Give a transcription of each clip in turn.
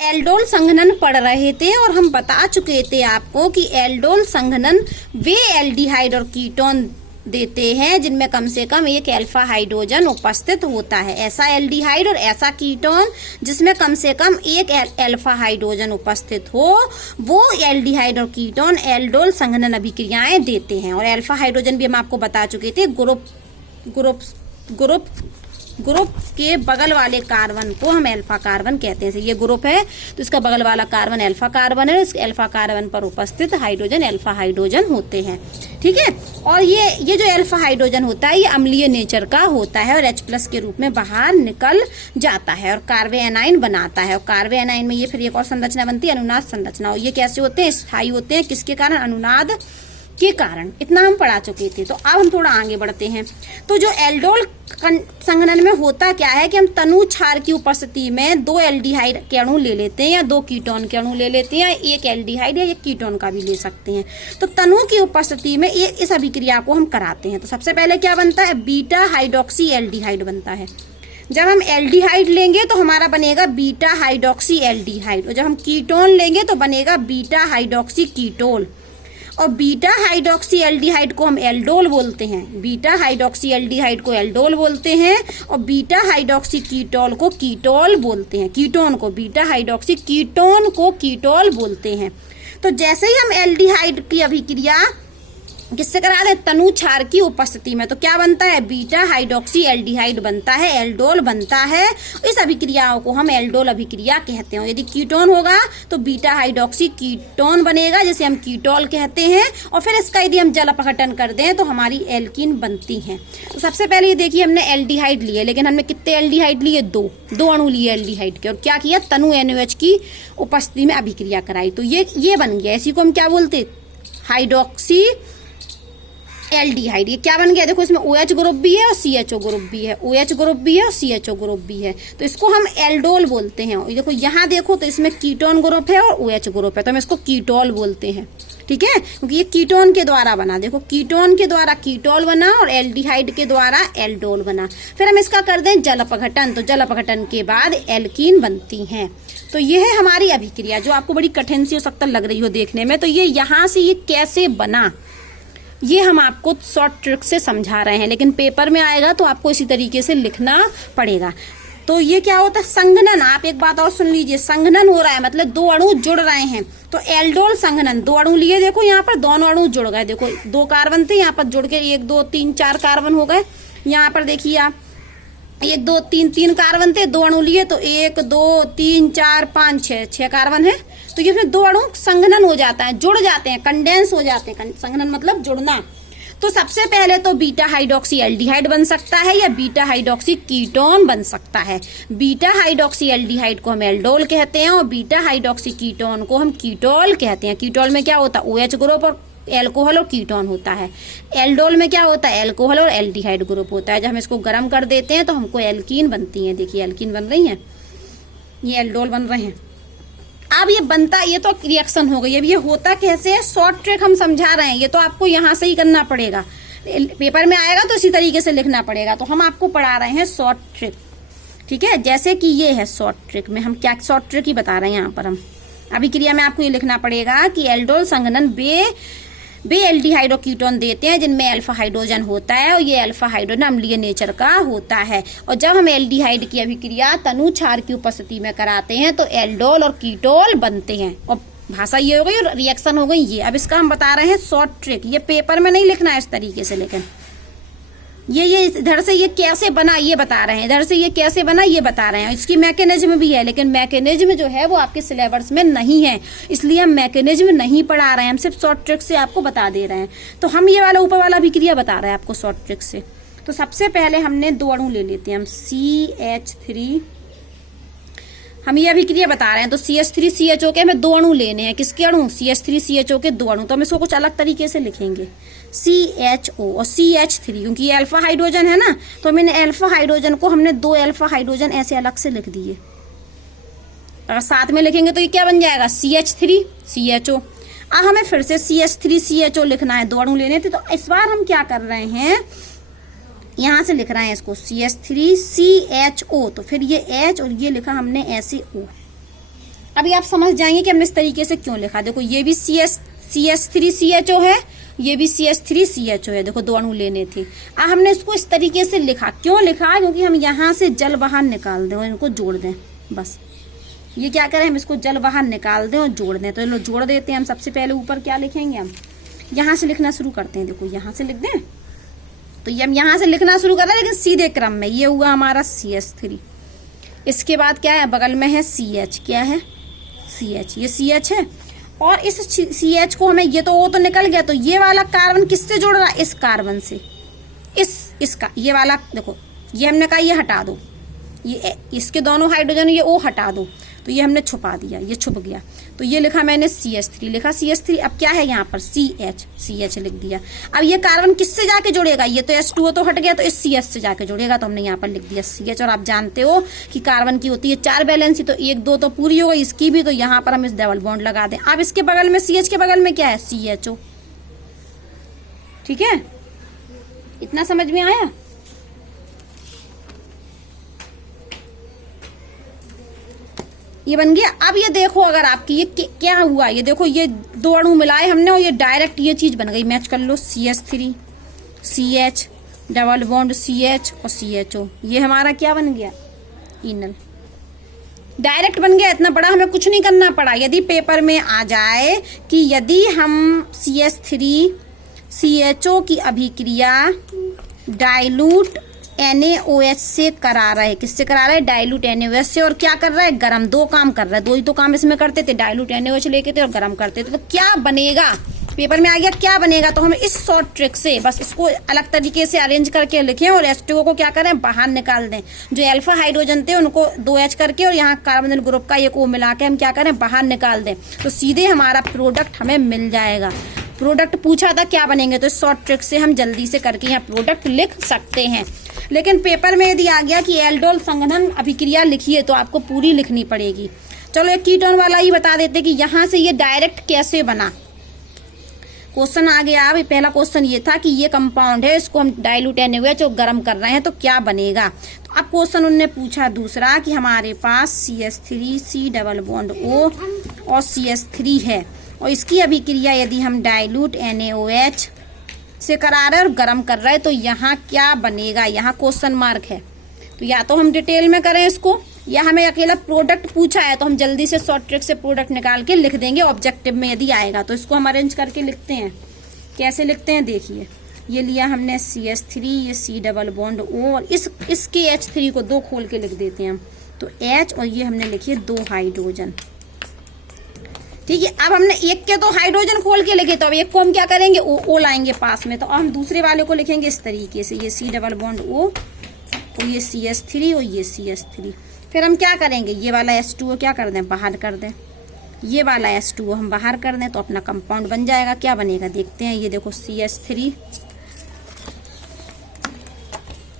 Aldol संघनन पढ़ रहे थे और हम बता चुके थे आपको कि एल्डोल संघनन वे एल्डिहाइड और कीटोन देते हैं जिनमें कम से कम एक अल्फा हाइड्रोजन उपस्थित होता है। ऐसा एल्डिहाइड और ऐसा कीटोन जिसमें कम से कम एक अल्फा हाइड्रोजन उपस्थित हो, वो एल्डिहाइड और कीटोन एल्डोल संघनन अभिक्रियाएं देते हैं। और अल्फा हाइड्रोजन भी हम आपको बता चुके थे, ग्रुप के बगल वाले कार्बन को हम अल्फा कार्बन कहते हैं। ये ग्रुप है तो इसका बगल वाला कार्बन अल्फा कार्बन है, इस अल्फा कार्बन पर उपस्थित हाइड्रोजन अल्फा हाइड्रोजन होते हैं। ठीक है, और ये जो अल्फा हाइड्रोजन होता है ये अम्लीय नेचर का होता है और H+ के रूप में बाहर निकल जाता है और कार्बे एनाइन बनाता है। और कार्बे एनाइन में ये फिर एक और संरचना बनती है, अनुनाद संरचना। और ये कैसे होते हैं? स्थायी होते हैं। किसके कारण? अनुनाद के कारण। इतना हम पढ़ा चुके थे। तो अब हम थोड़ा आगे बढ़ते हैं। तो जो एल्डोल संघनन में होता क्या है कि हम तनु क्षार की उपस्थिति में 2 एल्डिहाइड के अणु ले लेते हैं या 2 कीटोन के अणु ले लेते हैं, एक एल्डिहाइड या एक कीटोन का भी ले सकते हैं। तो तनु की उपस्थिति में इस अभिक्रिया को हम कराते हैं। तो सबसे पहले क्या बनता है? बीटा हाइड्रोक्सी एल्डिहाइड बनता है। जब हम एल्डिहाइड लेंगे तो हमारा बनेगा बीटा हाइड्रोक्सी एल्डिहाइड, और जब हम कीटोन लेंगे तो बनेगा बीटा हाइड्रोक्सी कीटोल। और बीटा हाइड्रोक्सी एल्डिहाइड को हम एल्डोल बोलते हैं, बीटा हाइड्रोक्सी एल्डिहाइड को एल्डोल बोलते हैं, और बीटा हाइड्रोक्सी कीटोल को कीटोल बोलते हैं। कीटोन को बीटा हाइड्रोक्सी कीटोन को कीटोल बोलते हैं। तो जैसे ही हम एल्डिहाइड की अभिक्रिया किससे करा दे? तनु क्षार की उपस्थिति में, तो क्या बनता है? बीटा हाइड्रोक्सी एल्डिहाइड बनता है, एल्डोल बनता है। इस अभिक्रियाओं को हम एल्डोल अभिक्रिया कहते हैं। यदि कीटोन होगा तो बीटा हाइड्रोक्सी कीटोन बनेगा जिसे हम कीटोल कहते हैं। और फिर इसका यदि हम जल अपघटन कर दें तो हमारी एल्कीन बनती है। तो सबसे पहले ये देखिए, हमने एल्डिहाइड लिए, लेकिन हमने कितने एल्डिहाइड लिए? 2 अणु लिए एल्डिहाइड के। और क्या किया? तनु NOH की उपस्थिति में अभिक्रिया कराई, तो ये बन गया। इसी को हम क्या बोलते? Hydroxy aldehyde. ये क्या बन गया? देखो, इसमें OH ग्रुप भी है और CHO ग्रुप भी है, OH ग्रुप भी है और CHO ग्रुप भी है। तो इसको हम एल्डोल बोलते हैं। देखो यहाँ देखो तो इसमें कीटोन ग्रुप है और OH ग्रुप है, तो हम इसको कीटोल बोलते हैं। ठीक है, क्योंकि ये कीटोन के द्वारा बना। देखो, कीटोन के द्वारा कीटोल बना और एल्डिहाइड के द्वारा एल्डोल बना। फिर हम इसका कर दें जल अपघटन, तो जल अपघटन के बाद एल्कीन बनती हैं। तो ये है हमारी अभिक्रिया, जो आपको बड़ी कठिन सी हो सकता लग रही हो देखने में। तो ये यहाँ से ये कैसे बना, ये हम आपको शॉर्ट ट्रिक से समझा रहे हैं, लेकिन पेपर में आएगा तो आपको इसी तरीके से लिखना पड़ेगा। तो ये क्या होता है? संघनन। आप एक बात और सुन लीजिए, संघनन हो रहा है मतलब 2 अणु जुड़ रहे हैं। तो एल्डोल संघनन, 2 अणु लिए, देखो यहाँ पर दोनों अणु जुड़ गए। देखो 2 कार्बन थे, यहाँ पर जुड़ के 1 2 3 4 कार्बन हो गए। यहाँ पर देखिए आप 1 2 3 कार्बन थे, 2 अणु लिए तो 1 2 3 4 5 6 कार्बन है। तो ये फिर 2 अणु संघनन हो जाता है, जुड़ जाते हैं, कंडेंस हो जाते हैं। संघनन मतलब जुड़ना। तो सबसे पहले तो बीटा हाइड्रोक्सी एल्डिहाइड बन सकता है या बीटा हाइड्रोक्सी कीटोन बन सकता है। बीटा हाइड्रोक्सी एल्डिहाइड को हम एल्डोल कहते हैं और बीटा हाइड्रोक्सी कीटोन को हम कीटोल कहते हैं। कीटोल में क्या होता है? OH ग्रुप और एल्कोहल और कीटोन होता है। एल्डोल में क्या होता है? एल्कोहल और एल्डिहाइड ग्रुप होता है। जब हम इसको गर्म कर देते हैं तो हमको एल्कीन बनती है। देखिए एल्कीन बन रही है, ये एल्डोल बन रहे हैं। अब ये बनता, ये तो रिएक्शन हो गई। अब ये होता कैसे है? शॉर्ट ट्रिक हम समझा रहे हैं, ये तो आपको यहाँ से ही करना पड़ेगा। पेपर में आएगा तो इसी तरीके से लिखना पड़ेगा। तो हम आपको पढ़ा रहे हैं शॉर्ट ट्रिक। ठीक है, जैसे कि ये है शॉर्ट ट्रिक में हम क्या शॉर्ट ट्रिक ही बता रहे हैं। यहाँ पर हम अभिक्रिया में आपको ये लिखना पड़ेगा कि एल्डोल संघनन बे एल्डिहाइड और कीटोन देते हैं जिनमें अल्फा हाइड्रोजन होता है और ये अल्फा हाइड्रोजन अम्लीय नेचर का होता है। और जब हम एल्डिहाइड की अभिक्रिया तनु क्षार की उपस्थिति में कराते हैं तो एल्डोल और कीटोल बनते हैं। और भाषा ये हो गई और रिएक्शन हो गई ये। अब इसका हम बता रहे हैं शॉर्ट ट्रिक। ये पेपर में नहीं लिखना है इस तरीके से, लेकिन ये इधर से ये कैसे बना ये बता रहे हैं, इधर से ये कैसे बना ये बता रहे हैं। इसकी मैकेनिज्म भी है, लेकिन मैकेनिज्म जो है वो आपके सिलेबस में नहीं है, इसलिए हम मैकेनिज्म नहीं पढ़ा रहे हैं। हम सिर्फ शॉर्ट ट्रिक से आपको बता दे रहे हैं। तो हम ये वाला ऊपर वाला अभिक्रिया बता रहे हैं आपको शॉर्ट ट्रिक से। तो सबसे पहले हमने 2 अणु ले लेते हैं हम CH3। हम ये अभिक्रिया बता रहे हैं तो CH3 CHO के हमें 2 अणु लेने हैं। किसके अणु? CH3 CHO के 2 अणु। तो हम इसको कुछ अलग तरीके से लिखेंगे, CHO और CH3, क्योंकि ये अल्फा हाइड्रोजन है ना। तो मैंने अल्फा हाइड्रोजन को हमने 2 अल्फा हाइड्रोजन ऐसे अलग से लिख दिए। अगर साथ में लिखेंगे तो ये क्या बन जाएगा? CH3 CHO। अब हमें फिर से CH3 CHO लिखना है, 2 अणु लेने थे। तो इस बार हम क्या कर रहे हैं, यहां से लिख रहे हैं इसको CH3 CHO। तो फिर ये H और ये लिखा हमने ऐसे O। अभी आप समझ जाएंगे कि हमने इस तरीके से क्यों लिखा। देखो ये भी CH3CHO है, ये भी CH3CHO है। देखो 2 अणु लेने थे। अब हमने इसको इस तरीके से लिखा, क्यों लिखा? क्योंकि हम यहाँ से जल बाहर निकाल दें और इनको जोड़ दें। बस ये क्या करें, हम इसको जल बाहर निकाल दें और जोड़ दें। तो चलो जोड़ देते हैं हम। सबसे पहले ऊपर क्या लिखेंगे, हम यहाँ से लिखना शुरू करते हैं। देखो यहाँ से लिख दें, तो ये हम यहाँ से लिखना शुरू कर रहे हैं, लेकिन सीधे क्रम में। ये हुआ हमारा CH3। इसके बाद क्या है, बगल में है CH। क्या है, CH। ये CH है, और इस CH को हमें, ये तो O तो निकल गया, तो ये वाला कार्बन किससे जोड़ रहा है, इस कार्बन से। इसका ये वाला देखो, ये हमने कहा ये हटा दो, ये इसके दोनों हाइड्रोजन ये O हटा दो, तो ये हमने छुपा दिया, ये छुप गया। तो ये लिखा मैंने CH3 लिखा, CH3। अब क्या है यहाँ पर CH लिख दिया। अब ये कार्बन किससे जाके जुड़ेगा, ये तो H2O तो हट गया, तो इस CH से जाके जुड़ेगा, तो हमने यहाँ पर लिख दिया CH। और आप जानते हो कि कार्बन की होती है 4 बैलेंसी, तो 1 2 तो पूरी हो गई, इसकी भी, तो यहाँ पर हम इस डबल बॉन्ड लगा दें। अब इसके बगल में CH के बगल में क्या है, CHO। ठीक है, इतना समझ में आया। ये बन गया। अब ये देखो, अगर आपकी ये क्या हुआ, ये देखो, ये 2 अणु मिलाए हमने और ये डायरेक्ट ये चीज बन गई। मैच कर लो, CH3 CH double bond CH और CHO। ये हमारा क्या बन गया, इनल। डायरेक्ट बन गया, इतना बड़ा हमें कुछ नहीं करना पड़ा। यदि पेपर में आ जाए कि यदि हम CH3 CHO की अभिक्रिया डाइल्यूट NaOH से करा रहे, किससे करा रहे, डाइल्यूट NaOH से, और क्या कर रहा है, गरम। 2 काम कर रहा है, 2 ही तो काम इसमें करते थे, डाइल्यूट NaOH लेके थे और गरम करते थे। तो क्या बनेगा, पेपर में आ गया क्या बनेगा। तो हम इस शॉर्ट ट्रिक से बस इसको अलग तरीके से अरेंज करके लिखें और H2O को क्या करें, बाहर निकाल दें। जो अल्फा हाइड्रोजन थे उनको 2H करके और यहाँ कार्बोनिल ग्रुप का एक O मिला के हम क्या करें, बाहर निकाल दें, तो सीधे हमारा प्रोडक्ट हमें मिल जाएगा। प्रोडक्ट पूछा था क्या बनेंगे, तो इस शॉर्ट ट्रिक से हम जल्दी से करके यहाँ प्रोडक्ट लिख सकते हैं। लेकिन पेपर में यदि आ गया कि एल्डोल संघनन अभिक्रिया लिखिए, तो आपको पूरी लिखनी पड़ेगी। चलो एक कीटोन वाला ही बता देते कि यहाँ से ये डायरेक्ट कैसे बना। क्वेश्चन आ गया। अब पहला क्वेश्चन ये था कि ये कंपाउंड है, इसको हम डाइल्यूट NaOH और गर्म कर रहे हैं, तो क्या बनेगा। तो अब क्वेश्चन उन्होंने पूछा दूसरा कि हमारे पास CH3 C double bond O और CH3 है, और इसकी अभिक्रिया यदि हम डाइल्यूट NaOH से करा रहे हैं और गर्म कर रहे हैं, तो यहाँ क्या बनेगा। यहाँ क्वेश्चन मार्क है, तो या तो हम डिटेल में करें इसको, या हमें अकेला प्रोडक्ट पूछा है तो हम जल्दी से शॉर्ट ट्रिक से प्रोडक्ट निकाल के लिख देंगे ऑब्जेक्टिव में यदि आएगा। तो इसको हम अरेंज करके लिखते हैं। कैसे लिखते हैं, देखिए, ये लिया हमने CH3, ये C डबल बॉन्ड O, और इसके H3 को 2 खोल के लिख देते हैं हम, तो H, और ये हमने लिखिए 2 हाइड्रोजन। ठीक है, अब हमने एक के तो हाइड्रोजन खोल के लिखे, तो अब एक को हम क्या करेंगे, O लाएंगे पास में, तो अब हम दूसरे वाले को लिखेंगे इस तरीके से, ये C डबल बॉन्ड O और ये CH3 और ये CH3। फिर हम क्या करेंगे, ये वाला H2O क्या कर दें, बाहर कर दें, ये वाला H2O हम बाहर कर दें, तो अपना कंपाउंड बन जाएगा। क्या बनेगा देखते हैं, ये देखो CH3,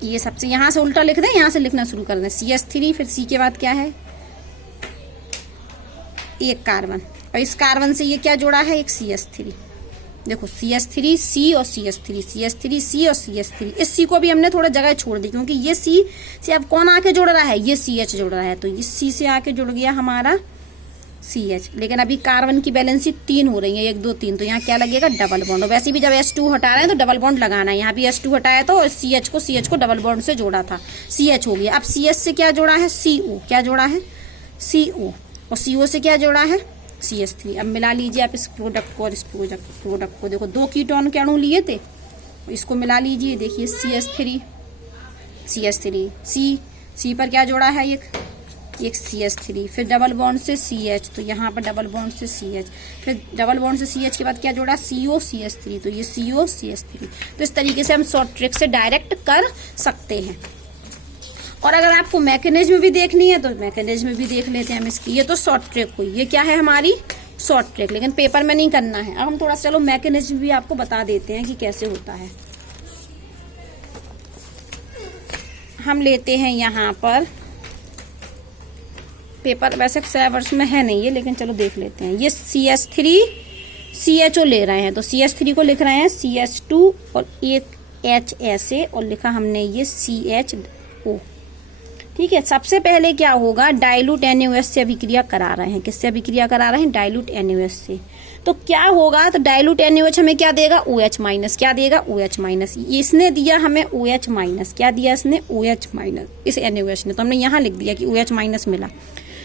ये सबसे यहाँ से उल्टा लिख दें, यहाँ से लिखना शुरू कर दें, CH3, फिर C के बाद क्या है, एक कार्बन, और इस कार्बन से ये क्या जोड़ा है, एक CH3। देखो CH3 C और CH3 CH3 C और CH3। इस C को भी हमने थोड़ा जगह छोड़ दी, क्योंकि ये C से अब कौन आके जुड़ रहा है, ये CH जुड़ रहा है, तो इस C से आके जुड़ गया हमारा CH। लेकिन अभी कार्बन की बैलेंसी 3 हो रही है, 1 2 3, तो यहाँ क्या लगेगा, डबल बॉन्ड। वैसे भी जब H2 हटा रहे हैं तो डबल बॉन्ड लगाना है। यहाँ भी H2 हटाया तो CH को डबल बॉन्ड से जोड़ा था, CH हो गया। अब CH से क्या जोड़ा है, CO, क्या जोड़ा है, CO, और CO से क्या जोड़ा है, CH3। अब मिला लीजिए आप इस प्रोडक्ट को और इस प्रोडक्ट को। देखो 2 कीटोन के अणु लिए थे, इसको मिला लीजिए। देखिए CH3 C पर क्या जोड़ा है, एक CH3, फिर डबल बॉन्ड से CH, तो यहाँ पर डबल बॉन्ड से CH, फिर डबल बॉन्ड से CH के बाद क्या जोड़ा, CO CH3, तो ये CO CH3। तो इस तरीके से हम शॉर्ट ट्रिक से डायरेक्ट कर सकते हैं। और अगर आपको मैकेनिज्म भी देखनी है तो मैकेनिज्म भी देख लेते हैं हम इसकी। ये तो शॉर्ट ट्रिक हुई, ये क्या है हमारी शॉर्ट ट्रिक, लेकिन पेपर में नहीं करना है। अब हम थोड़ा चलो मैकेनिज्म भी आपको बता देते हैं कि कैसे होता है। हम लेते हैं यहाँ पर, पेपर वैसे सिलेबस में है नहीं है, लेकिन चलो देख लेते हैं। ये CH3 CHO ले रहे हैं, तो CH3 को लिख रहे हैं CH2 और एक H ऐसे, और लिखा हमने ये CHO। ठीक है। सबसे पहले क्या होगा, डाइल्यूट NaOH से अभिक्रिया करा रहे हैं। किससे अभिक्रिया करा रहे हैं? डाइल्यूट NaOH से। तो क्या होगा, तो डाइल्यूट NaOH हमें क्या देगा? OH minus. क्या देगा? OH minus. इसने दिया हमें OH माइनस। क्या दिया इसने? OH माइनस, इस NaOH ने। तो हमने यहाँ लिख दिया कि OH माइनस मिला।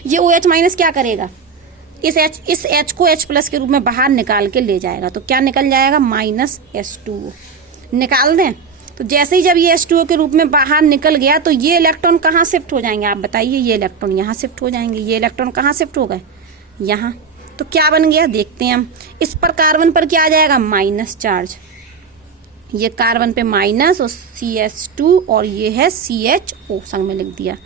ये OH माइनस क्या करेगा? इस H को H प्लस के रूप में बाहर निकाल के ले जाएगा। तो क्या निकल जाएगा? Minus H2O। निकाल दें। तो जैसे ही जब ये H2O के रूप में बाहर निकल गया तो ये इलेक्ट्रॉन कहाँ शिफ्ट हो जाएंगे? आप बताइए। ये इलेक्ट्रॉन यहाँ शिफ्ट हो जाएंगे। ये इलेक्ट्रॉन कहाँ शिफ्ट हो गए? यहाँ। तो क्या बन गया देखते हैं हम। इस पर कार्बन पर क्या आ जाएगा? Minus charge. ये कार्बन पे माइनस और CH2 और ये है CHO संग में लिख दिया।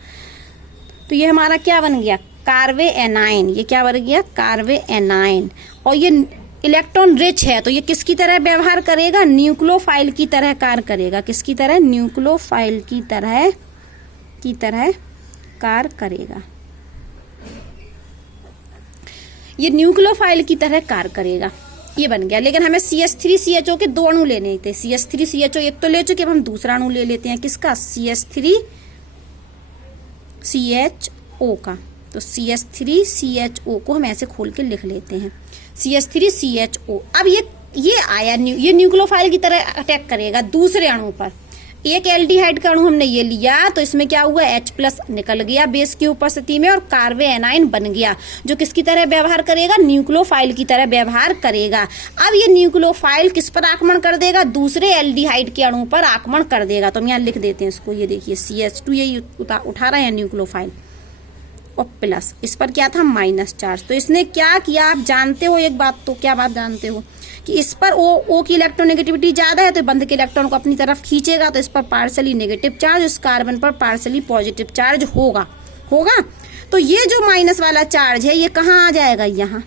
तो ये हमारा क्या बन गया? कार्बे एनाइन। ये क्या बन गया? कार्बे एनाइन। और ये इलेक्ट्रॉन रिच है तो ये किसकी तरह व्यवहार करेगा? न्यूक्लियोफाइल की तरह कार्य करेगा। किसकी तरह? न्यूक्लियोफाइल की तरह कार्य करेगा। ये न्यूक्लियोफाइल की तरह कार्य करेगा। ये बन गया। लेकिन हमें CH3CHO के 2 अणु लेने थे। CH3CHO एक तो ले चुके, अब हम दूसरा अणु ले लेते हैं। किसका? CH3CHO का। तो CH3CHO को हम ऐसे खोल के लिख लेते हैं, CH3CHO। अब ये आया, ये न्यूक्लियोफाइल की तरह अटैक करेगा दूसरे अणु पर। एक एल्डिहाइड का अणु हमने ये लिया तो इसमें क्या हुआ? H प्लस निकल गया बेस की उपस्थिति में और कार्बे एनाइन बन गया, जो किसकी तरह व्यवहार करेगा? न्यूक्लियोफाइल की तरह व्यवहार करेगा। अब ये न्यूक्लियोफाइल किस पर आक्रमण कर देगा? दूसरे एल्डिहाइड के अणु पर आक्रमण कर देगा। तो हम यहाँ लिख देते हैं इसको। ये देखिए CH2 यही उठा रहे हैं न्यूक्लियोफाइल, और प्लस इस पर क्या था? Minus charge. तो इसने क्या किया आप जानते हो एक बात? तो क्या बात जानते हो? कि इस पर O की इलेक्ट्रोनेगेटिविटी ज्यादा है तो बंध के इलेक्ट्रॉन को अपनी तरफ खींचेगा। तो इस पर पार्सली नेगेटिव चार्ज, इस कार्बन पर पार्सली पॉजिटिव चार्ज होगा। तो ये जो माइनस वाला चार्ज है ये कहाँ आ जाएगा? यहाँ।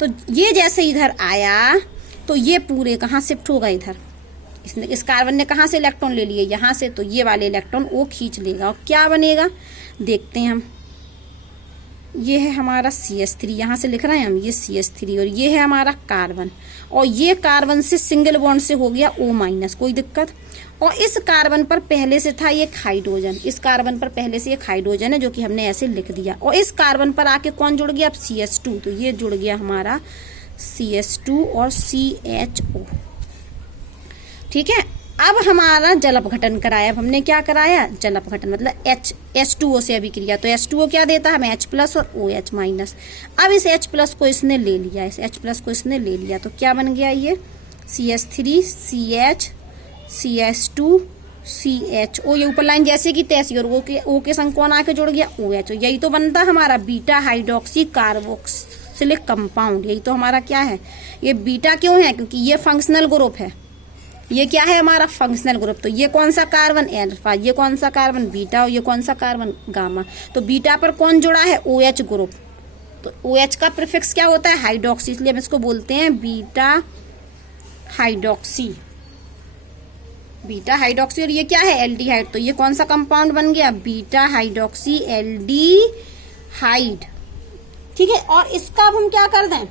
तो ये जैसे इधर आया तो ये पूरे कहाँ शिफ्ट होगा? इधर। इस कार्बन ने कहाँ से इलेक्ट्रॉन ले लिए? यहाँ से। तो ये वाले इलेक्ट्रॉन O खींच लेगा और क्या बनेगा देखते हैं हम। ये है हमारा CH3, यहाँ से लिख रहे हैं हम, ये CH3 और ये है हमारा कार्बन। और ये कार्बन से सिंगल बॉन्ड से हो गया O माइनस, कोई दिक्कत। और इस कार्बन पर पहले से था एक हाइड्रोजन, इस कार्बन पर पहले से एक हाइड्रोजन है जो कि हमने ऐसे लिख दिया। और इस कार्बन पर आके कौन जुड़ गया? अब CH2। तो ये जुड़ गया हमारा CH2 और CHO। ठीक है। अब हमारा जल अपघटन कराया। अब हमने क्या कराया? जल अपघटन, मतलब H2O से अभिक्रिया। तो H2O क्या देता है हमें? H प्लस और OH माइनस। अब इस H प्लस को इसने ले लिया, इस H प्लस को इसने ले लिया। तो क्या बन गया? ये CH3 CH CH2 CHO। ये ऊपर लाइन जैसे कि तैसी। और O के संग कौन आके जुड़ गया? OH। यही तो बनता हमारा बीटा हाइड्रोक्सी कार्बोक्सिलिक कंपाउंड। यही तो हमारा क्या है? ये बीटा क्यों है? क्योंकि ये फंक्शनल ग्रुप है। ये क्या है हमारा? Functional group. तो ये कौन सा कार्बन? अल्फा। ये कौन सा कार्बन? बीटा। और ये कौन सा कार्बन? गामा। तो बीटा पर कौन जुड़ा है? OH group. तो OH का प्रीफिक्स क्या होता है? हाइड्रोक्सी। इसलिए हम इसको बोलते हैं बीटा हाइड्रोक्सी। Beta hydroxy. और ये क्या है? एल्डिहाइड। तो ये कौन सा कंपाउंड बन गया? Beta hydroxy aldehyde. ठीक है। और इसका अब हम क्या कर दें?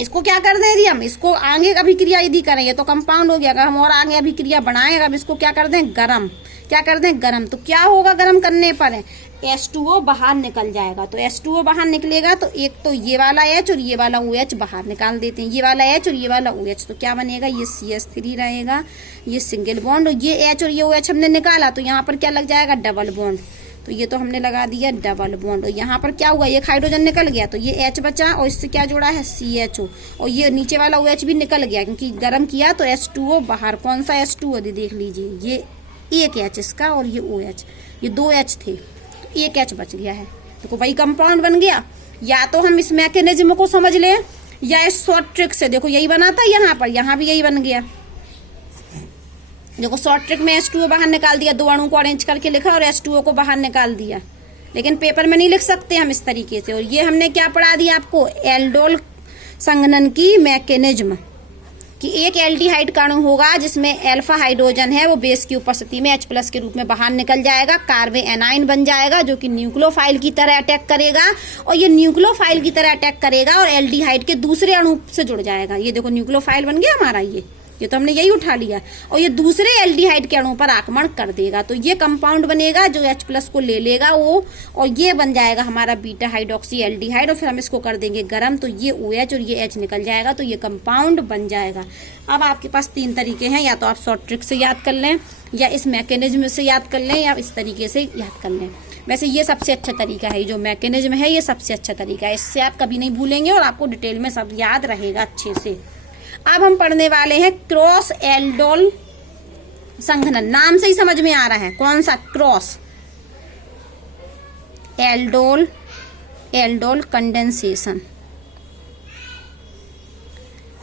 इसको क्या कर दें? यदि हम इसको आगे अभिक्रिया यदि करें, ये तो कंपाउंड हो गया। अगर हम और आगे अभिक्रिया बनाएं, अब इसको क्या कर दें? गरम। क्या कर दें? गरम। तो क्या होगा गरम करने पर? H2O बाहर निकल जाएगा। तो H2O बाहर निकलेगा तो एक तो ये वाला H और ये वाला OH बाहर निकाल देते हैं। ये वाला H और ये वाला OH। तो क्या बनेगा? ये CH3 रहेगा, ये सिंगल बॉन्ड, और ये H और ये OH हमने निकाला तो यहाँ पर क्या लग जाएगा? Double bond. तो ये तो हमने लगा दिया डबल बॉन्ड। और यहाँ पर क्या हुआ? एक हाइड्रोजन निकल गया तो ये H बचा और इससे क्या जुड़ा है? CHO। और ये नीचे वाला OH भी निकल गया क्योंकि गर्म किया तो H2O बाहर। कौन सा H2O? देख लीजिए, ये एक H इसका और ये OH, ये 2 H थे तो एक H बच गया है। तो वही कंपाउंड बन गया। या तो हम इस मैकेनिज्म को समझ लें या इस शॉर्ट ट्रिक से। देखो यही बना था यहाँ पर, यहाँ भी यही बन गया। देखो शॉर्ट ट्रिक में H2O बाहर निकाल दिया, 2 अणु को अरेंज करके लिखा और H2O को बाहर निकाल दिया। लेकिन पेपर में नहीं लिख सकते हम इस तरीके से। और ये हमने क्या पढ़ा दिया आपको? एल्डोल संघनन की मैकेनिज्म, कि एक एल्डिहाइड का अणु होगा जिसमें अल्फा हाइड्रोजन है, वो बेस की उपस्थिति में H प्लस के रूप में बाहर निकल जाएगा, कार्बे एनाइन बन जाएगा जो कि न्यूक्लियोफाइल की तरह अटैक करेगा। और ये न्यूक्लियोफाइल की तरह अटैक करेगा और एल्डिहाइड के दूसरे अणु से जुड़ जाएगा। ये देखो न्यूक्लियोफाइल बन गया हमारा। ये ये तो हमने यही उठा लिया, और ये दूसरे एल्डिहाइड के अणु पर आक्रमण कर देगा, तो ये कंपाउंड बनेगा जो H+ को ले लेगा वो, और ये बन जाएगा हमारा बीटा हाइड्रोक्सी एल्डिहाइड, और फिर हम इसको कर देंगे गर्म, तो ये OH और ये H निकल जाएगा, तो ये कंपाउंड बन जाएगा। अब आपके पास 3 तरीके हैं, या तो आप शॉर्ट ट्रिक से याद कर लें, या इस मैकेनिज्म से याद कर लें, या इस तरीके से याद कर लें। वैसे ये सबसे अच्छा तरीका है, जो मैकेनिज्म है ये सबसे अच्छा तरीका है, इससे आप कभी नहीं भूलेंगे और आपको डिटेल में सब याद रहेगा अच्छे से। अब हम पढ़ने वाले हैं क्रॉस एल्डोल संघनन। नाम से ही समझ में आ रहा है कौन सा, क्रॉस एल्डोल, एल्डोल कंडेंसेशन।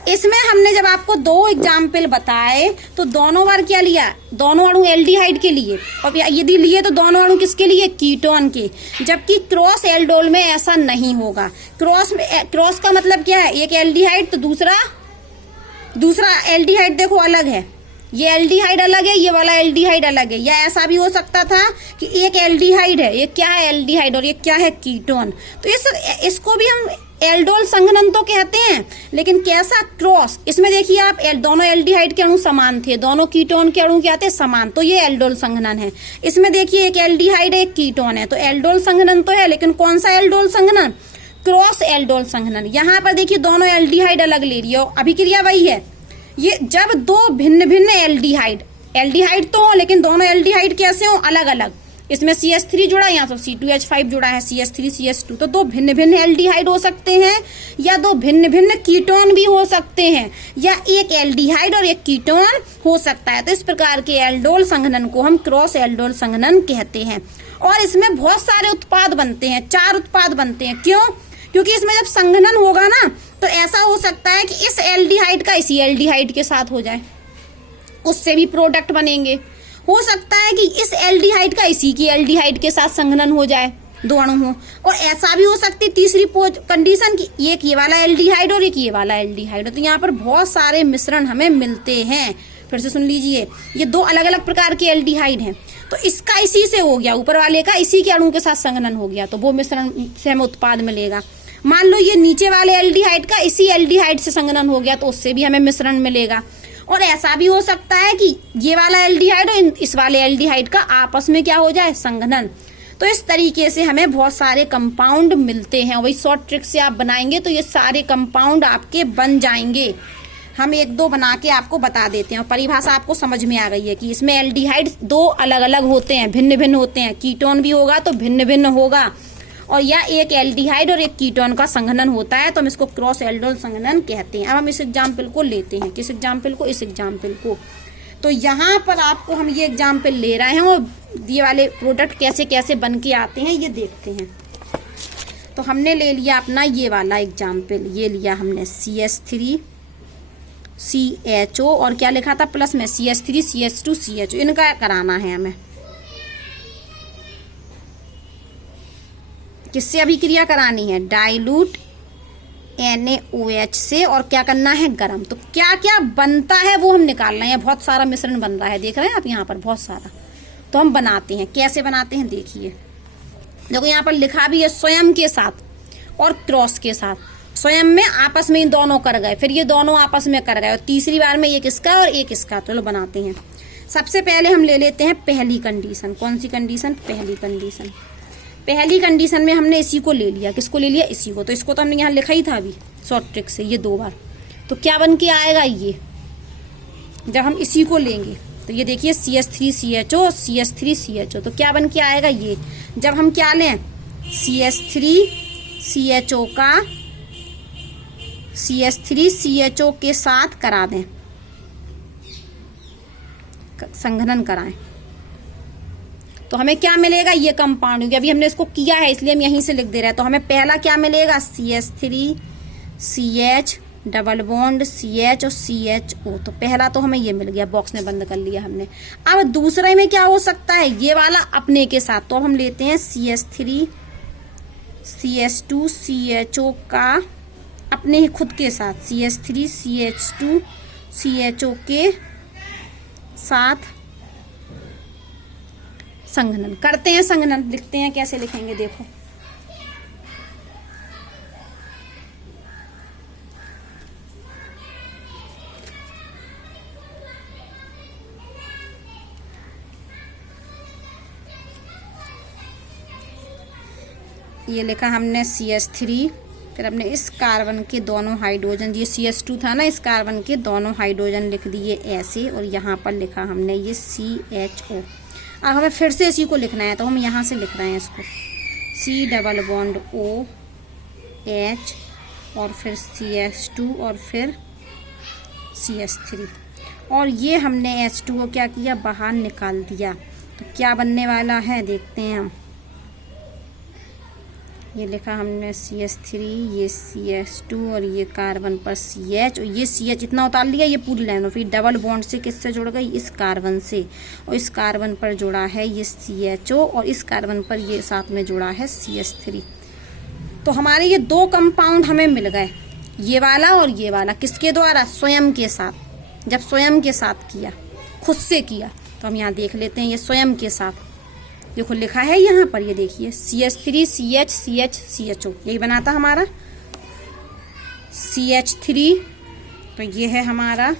इसमें हमने जब आपको 2 एग्जाम्पल बताए तो दोनों बार क्या लिया, दोनों अणु एल्डिहाइड के लिए, और यदि लिए तो दोनों अणु किसके लिए, कीटोन के, जबकि क्रॉस एल्डोल में ऐसा नहीं होगा। क्रॉस का मतलब क्या है, एक एल्डिहाइड तो दूसरा एल्डिहाइड देखो अलग है, ये एल्डिहाइड अलग है, ये वाला एल्डिहाइड अलग है, या ऐसा भी हो सकता था कि एक एल्डिहाइड है, ये क्या है एल्डिहाइड, और ये क्या है कीटोन, तो इसको भी हम एल्डोल संघनन तो कहते हैं, लेकिन कैसा, क्रॉस। इसमें देखिए आप दोनों एल्डिहाइड के अणु समान थे, दोनों कीटोन के अणु क्या थे, समान, तो ये एल्डोल संघनन है। इसमें देखिए एक एल्डिहाइड है, एक कीटोन है, तो एल्डोल संघनन तो है, लेकिन कौन सा एल्डोल संघनन, क्रॉस एल्डोल संघनन। यहाँ पर देखिए दोनों एल्डिहाइड अलग ले रही है, अभिक्रिया वही है। ये जब 2 भिन्न भिन्न एल्डिहाइड तो हो, लेकिन दोनों एल्डिहाइड कैसे हो, अलग अलग, इसमें CH3 जुड़ा, यहाँ तो C2H5 जुड़ा है, CH3 CH2, तो 2 भिन्न भिन्न एल्डिहाइड हो सकते हैं, या 2 भिन्न भिन्न कीटोन भी हो सकते हैं, या एक एल्डिहाइड और एक कीटोन हो सकता है। तो इस प्रकार के एल्डोल संघनन को हम क्रॉस एल्डोल संघनन कहते हैं। और इसमें बहुत सारे उत्पाद बनते हैं, 4 उत्पाद बनते हैं। क्यों? क्योंकि इसमें जब संघनन होगा ना, तो ऐसा हो सकता है कि इस एल्डिहाइड का इसी एल्डिहाइड के साथ हो जाए, उससे भी प्रोडक्ट बनेंगे। हो सकता है कि इस एल्डिहाइड का इसी की एल्डिहाइड के साथ संघनन हो जाए, 2 अणु हो, और ऐसा भी हो सकती तीसरी कंडीशन की एक ये वाला एल्डिहाइड और एक ये वाला एल्डिहाइड, तो यहाँ पर बहुत सारे मिश्रण हमें मिलते हैं। फिर से सुन लीजिए, ये 2 अलग अलग प्रकार के एल्डिहाइड हैं, तो इसका इसी से हो गया, ऊपर वाले का इसी के अणु के साथ संघनन हो गया, तो वो मिश्रण से हमें उत्पाद मिलेगा। मान लो ये नीचे वाले एल्डिहाइड का इसी एल्डिहाइड से संघनन हो गया, तो उससे भी हमें मिश्रण मिलेगा। और ऐसा भी हो सकता है कि ये वाला एल्डिहाइड और इस वाले एल्डिहाइड का आपस में क्या हो जाए, संघनन। तो इस तरीके से हमें बहुत सारे कंपाउंड मिलते हैं, वही शॉर्ट ट्रिक से आप बनाएंगे तो ये सारे कंपाउंड आपके बन जाएंगे। हम 1-2 बना के आपको बता देते हैं, और परिभाषा आपको समझ में आ गई है कि इसमें एल्डिहाइड 2 अलग अलग होते हैं, भिन्न भिन्न होते हैं, कीटोन भी होगा तो भिन्न भिन्न होगा, और या एक एल्डिहाइड और एक कीटोन का संघनन होता है, तो हम इसको क्रॉस एल्डोल संघनन कहते हैं। अब हम इस एग्जाम्पल को लेते हैं, किस एग्जाम्पल को, इस एग्जाम्पल को। तो यहाँ पर आपको हम ये एग्जाम्पल ले रहे हैं, और ये वाले प्रोडक्ट कैसे कैसे बन के आते हैं ये देखते हैं। तो हमने ले लिया अपना ये वाला एग्जाम्पल, ये लिया हमने CH3 CHO, और क्या लिखा था प्लस में, CH3 CH2 CHO, इनका कराना है हमें। किससे अभिक्रिया करानी है, डाइल्यूट NaOH से, और क्या करना है, गरम। तो क्या क्या बनता है वो हम निकालना है, बहुत सारा मिश्रण बन रहा है, देख रहे हैं आप यहाँ पर बहुत सारा। तो हम बनाते हैं, कैसे बनाते हैं देखिए। देखो यहाँ पर लिखा भी है स्वयं के साथ और क्रॉस के साथ। स्वयं में आपस में इन दोनों कर गए, फिर ये दोनों आपस में कर गए, और तीसरी बार में एक इसका और एक इसका। चलो बनाते हैं। सबसे पहले हम ले लेते हैं पहली कंडीशन। कौन सी कंडीशन, पहली कंडीशन। पहली कंडीशन में हमने इसी को ले लिया, किसको ले लिया, इसी को। तो इसको तो हमने यहाँ लिखा ही था अभी शॉर्ट ट्रिक से, ये 2 बार। तो क्या बन के आएगा ये, जब हम इसी को लेंगे तो ये देखिए CH3 CHO CH3 CHO, तो क्या बन के आएगा ये, जब हम क्या लें, CH3 CHO का CH3 CHO के साथ करा दें, संघनन कराएं, तो हमें क्या मिलेगा, ये कंपाउंड। क्योंकि अभी हमने इसको किया है इसलिए हम यहीं से लिख दे रहे हैं। तो हमें पहला क्या मिलेगा, CH3 CH double bond CH और CHO। तो पहला तो हमें ये मिल गया, बॉक्स में बंद कर लिया हमने। अब दूसरे में क्या हो सकता है, ये वाला अपने के साथ। तो अब हम लेते हैं CH3 CH2 CHO का अपने ही खुद के साथ, CH3 CH2 CHO के साथ संघनन करते हैं। संघनन लिखते हैं, कैसे लिखेंगे देखो। ये लिखा हमने CH3, फिर हमने इस कार्बन के दोनों हाइड्रोजन, ये CH2 था ना, इस कार्बन के दोनों हाइड्रोजन लिख दिए ऐसे, और यहाँ पर लिखा हमने ये CHO। अब हमें फिर से इसी को लिखना है, तो हम यहाँ से लिख रहे हैं इसको C double bond O H और फिर CH2 और फिर CH3, और ये हमने H2 को क्या किया, बाहर निकाल दिया। तो क्या बनने वाला है देखते हैं हम। ये लिखा हमने CH3, ये CH2 और ये कार्बन पर CH, और ये CH इतना उतार लिया, ये पूरी लाइन, और फिर डबल बॉन्ड से किससे जुड़ गई, इस कार्बन से, और इस कार्बन पर जुड़ा है ये CHO, और इस कार्बन पर ये साथ में जुड़ा है CH3। तो हमारे ये दो कंपाउंड हमें मिल गए, ये वाला और ये वाला। किसके द्वारा, स्वयं के साथ। जब स्वयं के साथ किया, खुद से किया, तो हम यहाँ देख लेते हैं, ये स्वयं के साथ देखो लिखा है यहाँ पर, ये देखिए CH3 CH CH CHO, यही बनाता हमारा CH3। तो ये है हमारा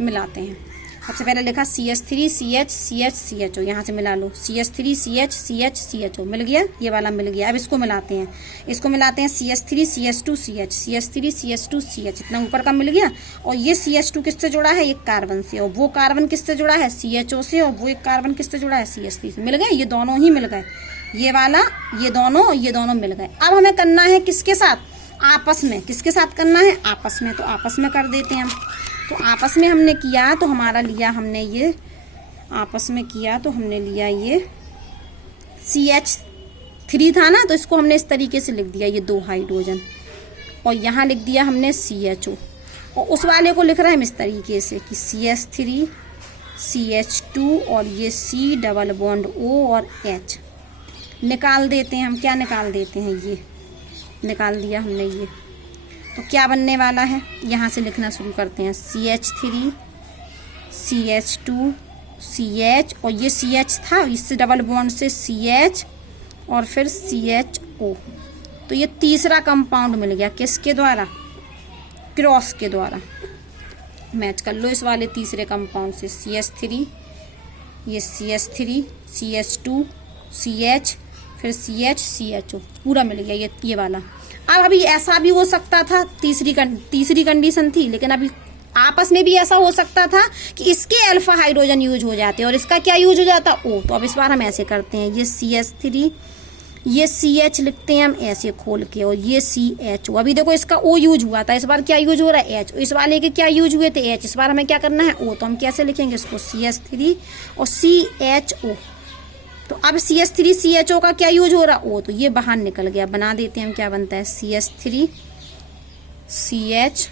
मिलाते हैं। सबसे पहले लिखा CH3 CH CH CHO, यहाँ से मिला लो CH3 CH CH CHO, मिल गया, ये वाला मिल गया। अब इसको मिलाते हैं, इसको मिलाते हैं CH3 CH2 CH CH3 CH2 CH, इतना ऊपर का मिल गया। और ये CH2 किससे जुड़ा है, एक कार्बन से, और वो कार्बन किससे जुड़ा है, CHO से, और वो एक कार्बन किससे जुड़ा है, CH3 से। मिल गए, ये दोनों ही मिल गए, ये वाला, ये दोनों और ये दोनों मिल गए। अब हमें करना है किसके साथ, आपस में। किसके साथ करना है, आपस में। तो आपस में कर देते हैं हम। तो आपस में हमने किया तो हमारा लिया हमने ये, आपस में किया तो हमने लिया ये CH3 था ना, तो इसको हमने इस तरीके से लिख दिया, ये दो हाइड्रोजन, और यहाँ लिख दिया हमने CHO, और उस वाले को लिख रहे हैं हम इस तरीके से कि CH3 CH2 और ये C डबल बॉन्ड O और H। निकाल देते हैं हम, क्या निकाल देते हैं, ये निकाल दिया हमने ये। तो क्या बनने वाला है, यहाँ से लिखना शुरू करते हैं, CH3 CH2 CH, और ये CH था, इससे डबल बॉन्ड से CH और फिर CHO। तो ये तीसरा कंपाउंड मिल गया, किसके द्वारा, क्रॉस के द्वारा। मैच कर लो इस वाले तीसरे कंपाउंड से, CH3, ये CH3 CH2 CH फिर CH CHO, पूरा मिल गया ये वाला। अब अभी ऐसा भी हो सकता था, तीसरी कंडीशन थी, लेकिन अभी आपस में भी ऐसा हो सकता था कि इसके अल्फा हाइड्रोजन यूज हो जाते और इसका क्या यूज हो जाता, O। तो अब इस बार हम ऐसे करते हैं, ये CH3, ये CH लिखते हैं हम ऐसे खोल के, और ये CHO। अभी देखो इसका O यूज हुआ था, इस बार क्या यूज हो रहा है, H। इस वाले के क्या यूज हुए थे, H। इस बार हमें क्या करना है, O। तो हम कैसे लिखेंगे इसको, CH3 और CHO। तो अब CH3 CHO का क्या यूज हो रहा, O। तो ये बाहर निकल गया, बना देते हैं हम, क्या बनता है, CH3 CH